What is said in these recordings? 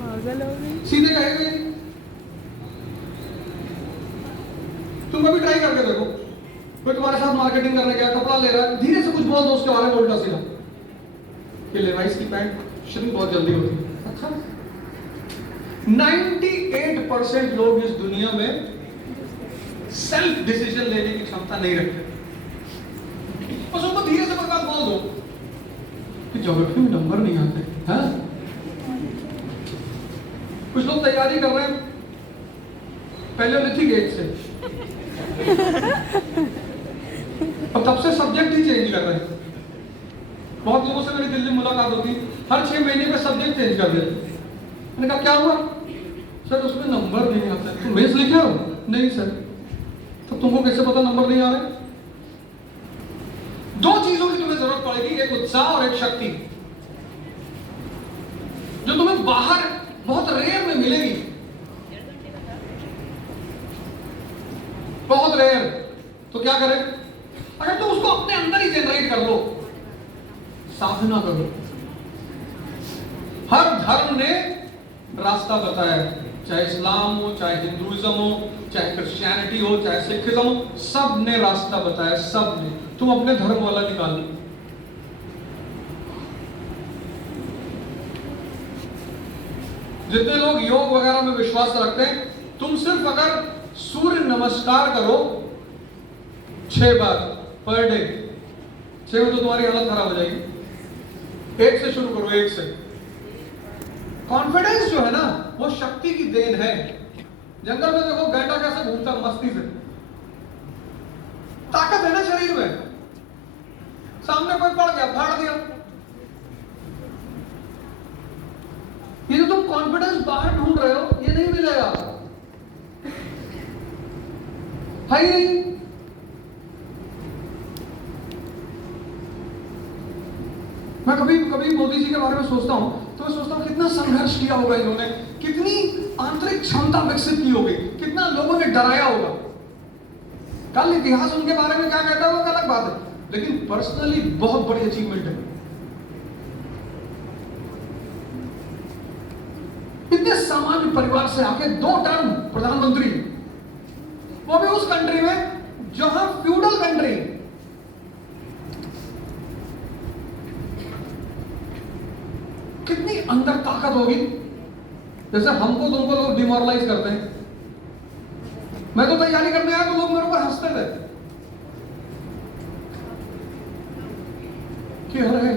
पागल हो गई। सीधे कहेगा ही नहीं। तुम कभी ट्राई करके देखो, कोई तुम्हारे साथ मार्केटिंग करने गया, कपड़ा ले रहा है, धीरे से कुछ बोल दो उसके बारे में उल्टा सीधा कि लेवाइस की पैंट श्रिंक बहुत जल्दी होती है। अच्छा, 98% लोग इस दुनिया में सेल्फ डिसीजन लेने की क्षमता नहीं रखते। बस उनको धीरे से बात बोल दो कि ज्योग्राफी में नंबर नहीं आते हैं। कुछ लोग तैयारी कर रहे हैं पैलियोलिथिक एज से, और तब से सब्जेक्ट ही चेंज कर रहे हैं। बहुत लोगों से मेरी दिल्ली मुलाकात होती, हर 6 महीने में सब्जेक्ट चेंज कर देते। मैंने कहा क्या हुआ? सर उसमें नंबर नहीं आता। तुम मेंस लिखे हो? नहीं सर। तो तुमको कैसे पता नंबर नहीं आ रहे? दो चीजों की तुम्हें जरूरत पड़ेगी, एक उत्साह और एक शक्ति, जो तुम्हें बाहर बहुत रेयर में मिलेगी, बहुत रेयर। तो क्या करें? अगर तुम उसको अपने अंदर ही जनरेट कर लो, साधना करो। हर धर्म ने रास्ता बताया, चाहे इस्लाम हो, चाहे हिंदुइज्म हो, चाहे क्रिश्चियनिटी हो, चाहे सिखिज्म हो, सब ने रास्ता बताया, सब ने। तुम अपने धर्म वाला निकाल लो। जितने लोग योग वगैरह में विश्वास रखते हैं, तुम सिर्फ अगर सूर्य नमस्कार करो 6 बार पर डे, 6 में तो तुम्हारी हालत खराब हो जाएगी। 1 से शुरू करो, 1 से। कॉन्फिडेंस जो है ना, वो शक्ति की देन है। जंगल में देखो गैंडा कैसे घूमता मस्ती से, ताकत है ना शरीर में। सामने कोई पड़ गया, फाड़ दिया। ये जो तुम कॉन्फिडेंस बाहर ढूंढ रहे हो, ये नहीं मिलेगा, है ही नहीं। मैं कभी कभी मोदी जी के बारे में सोचता हूं, तो मैं सोचता हूं कितना संघर्ष किया होगा इन्होंने, कितनी आंतरिक क्षमता विकसित की होगी, कितना लोगों ने डराया होगा। कल इतिहास उनके बारे में क्या कहता है वो अलग बात है, लेकिन पर्सनली बहुत बड़ी अचीवमेंट है। इतने सामान्य परिवार से आके 2 टर्म प्रधानमंत्री, वो भी उस कंट्री में जहां फ्यूडल कंट्री, कितनी अंदर ताकत होगी। जैसे हमको तुमको लोग डिमोरलाइज करते हैं। मैं तो तैयारी करने आया तो लोग मेरे ऊपर हंसते थे कि अरे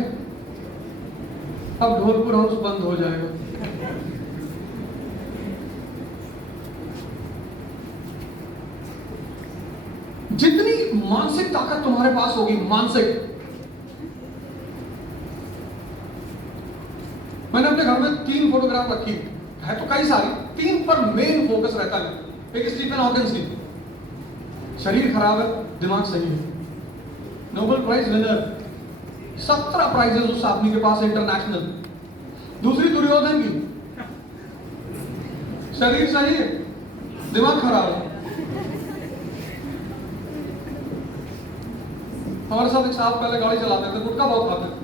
अब ढोलपुर हाउस बंद हो जाएगा। जितनी मानसिक ताकत तुम्हारे पास होगी, मानसिक, मैंने अपने घर में 3 फोटोग्राफ रखी है, तो कई सारी, 3 पर मेन फोकस रहता है। एक स्टीफन हॉकिंस की, शरीर खराब है, दिमाग सही है, नोबेल प्राइज विनर, 17 प्राइजेस उस आदमी के पास इंटरनेशनल। दूसरी दुर्योधन की, शरीर सही है, दिमाग खराब है। हमारे साथ एक साहब पहले गाड़ी चलाते थे, गुटखा बहुत खाते थे,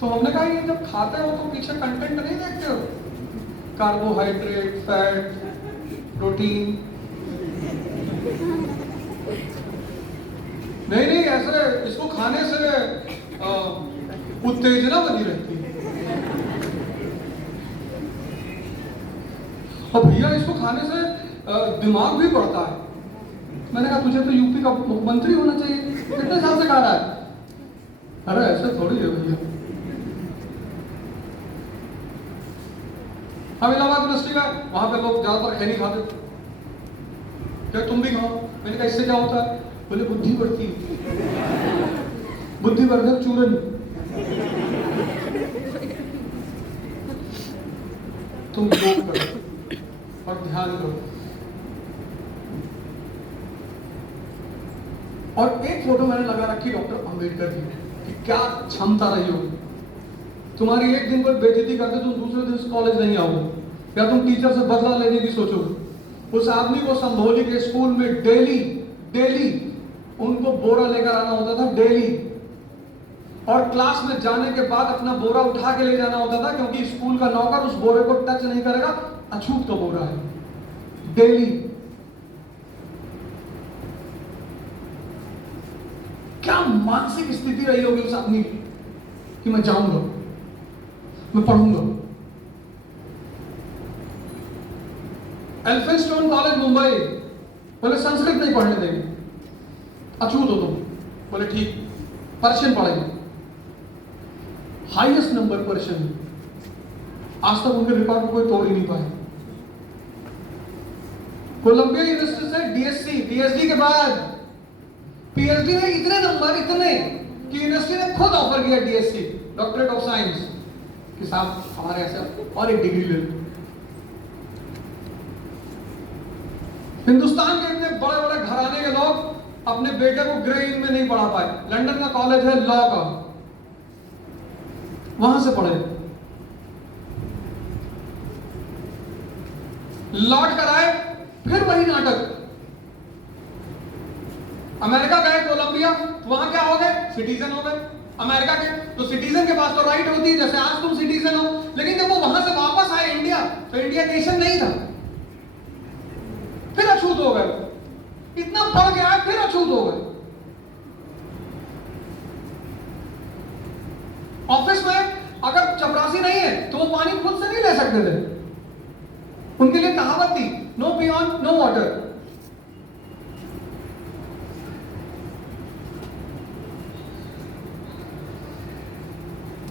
तो हमने कहा ये जब खाते हो तो पीछे कंटेंट नहीं देखते हो, कार्बोहाइड्रेट, फैट, प्रोटीन। नहीं ऐसे इसको खाने से उत्तेजना बनी रहती है। और भैया इसको खाने से दिमाग भी बढ़ता है। मैंने कहा तुझे तो यूपी का मुख्यमंत्री होना चाहिए, कितने साल से खा रहा है? अरे ऐसे थोड़ी है भैया। हम इलाहाबाद यूनिवर्सिटी में, वहां पे लोग ज्यादातर खैनी खाते, क्या तुम भी खाओ? मैंने कहा इससे क्या होता है? बोले बुद्धि बढ़ती है, बुद्धिवर्धक चूरन। तुम योग करो और ध्यान करो। और एक फोटो मैंने लगा रखी डॉक्टर अंबेडकर की, कि क्या क्षमता रही होगी। तुम्हारी एक दिन कोई बेइज्जती करते, तुम दूसरे दिन कॉलेज नहीं आओगे, या तुम टीचर से बदला लेने की सोचोगे। उस आदमी को संभोली के स्कूल में डेली उनको बोरा लेकर आना होता था, डेली। और क्लास में जाने के बाद अपना बोरा उठा के ले जाना होता था, क्योंकि स्कूल का नौकर उस बोरे को टच नहीं करेगा, अछूत का बोरा है। डेली क्या मानसिक स्थिति रही होगी उस आदमी की कि मैं जाऊंगा, मैं पढ़ूंगा। एल्फिंस्टोन कॉलेज मुंबई, बोले संस्कृत नहीं पढ़ने देंगे, अछूत हो तुम। बोले ठीक, पर्शियन पढ़ेंगे। हाईएस्ट नंबर पर्शियन, आज तक उनके रिकॉर्ड को कोई तोड़ ही नहीं पाया। कोलंबिया यूनिवर्सिटी से डीएससी, पीएचडी के बाद पीएचडी में इतने नंबर, इतने कि यूनिवर्सिटी ने खुद ऑफर किया डीएससी, डॉक्टरेट ऑफ साइंस, कि साहब हमारे ऐसे और एक डिग्री ले लो। हिंदुस्तान के इतने बड़े बड़े घराने के लोग अपने बेटे को ग्रे इन में नहीं पढ़ा पाए। लंदन का कॉलेज है लॉ का, वहां से पढ़े, लौट कर आए, फिर वही नाटक। अमेरिका गए, कोलंबिया, वहां क्या हो गए, सिटीजन हो गए अमेरिका के। तो सिटीजन के पास तो राइट होती है, जैसे आज तुम सिटीजन हो। लेकिन जब वो वहां से वापस आए इंडिया, तो इंडिया नेशन नहीं था, फिर अछूत हो गए। इतना पढ़ के आए, फिर अछूत हो गए। ऑफिस में अगर चपरासी नहीं है तो वो पानी खुद से नहीं ले सकते थे। उनके लिए कहावत थी, no beyond no water.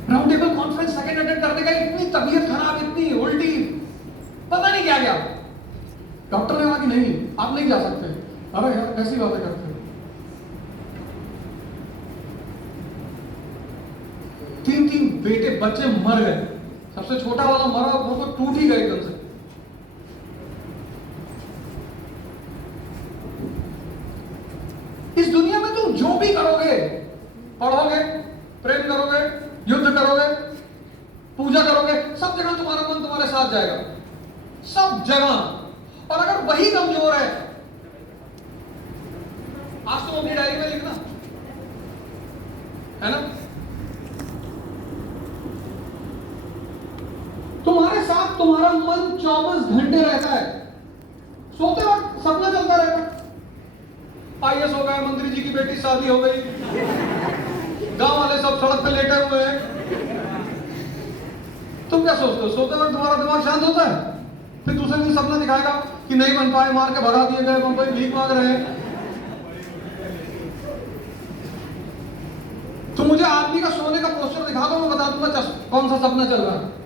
Round table conference second attend करने का, इतनी तबीयत खराब, इतनी उल्टी, पता नहीं क्या क्या। डॉक्टर ने कहा कि नहीं, आप नहीं जा सकते। अरे यार कैसी बातें करते हो। 3 बेटे बच्चे मर गए, सबसे छोटा वाला मरा, वो तो टूट ही गए एकदम से। इस दुनिया में तुम जो भी करोगे, पढ़ोगे, प्रेम करोगे, युद्ध करोगे, पूजा करोगे, सब जगह तुम्हारा मन तुम्हारे साथ जाएगा, सब जगह। और अगर वही कमजोर है, आज तुम अपनी डायरी में लिखना है ना, तुम्हारे साथ तुम्हारा मन 24 घंटे रहता है। सोते वक्त सपना चलता रहता है, आईएएस हो गए, मंत्री जी की बेटी शादी हो गई, गांव वाले सब सड़क पे लेटे हुए हैं। तुम क्या सोचते हो? सोते वक्त तुम्हारा दिमाग शांत होता है, फिर दूसरे दिन सपना दिखाएगा कि नहीं बन पाए, मार के भगा दिए गए, मुंबई भीख मांग रहे हैं। तो मुझे आदमी का सोने का पोस्टर दिखा दो, मैं बता दूंगा कौन सा सपना चल रहा है।